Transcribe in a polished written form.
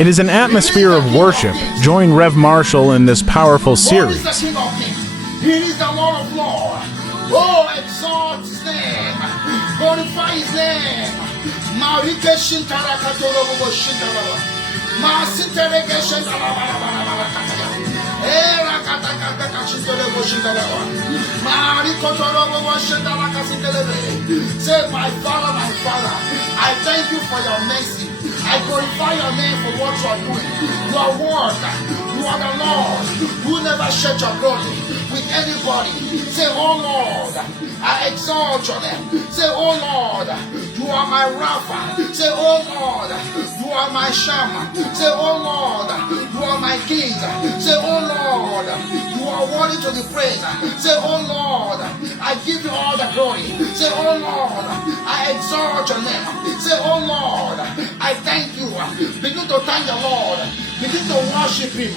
It is an atmosphere of worship. Join Rev Marshall in this powerful God is series. the King of Kings. He is the Lord of Lords. Oh, exalt His name. Glorify His name. Marike shintara katoro bobo shintara. Ma sintereke shintara bala bala bala kataya. Era kata kata kashintoro bobo shintara. Mariko toro bobo shintara kasitelebe. Say, my Father, I thank you for your mercy. I glorify your name for what you are doing. Your word, you are the Lord who never shed your glory with anybody. Say, oh Lord, I exalt your name. Say, oh Lord, you are my Rapha. Say, oh Lord, you are my Shammah. Say, oh Lord, you are my King. Say, oh Lord, you are worthy to be praised. Say, oh Lord, I give you all the glory. Say, oh Lord, I exalt your name. Say, oh Lord, I thank you. Begin to thank the Lord. Begin to worship Him.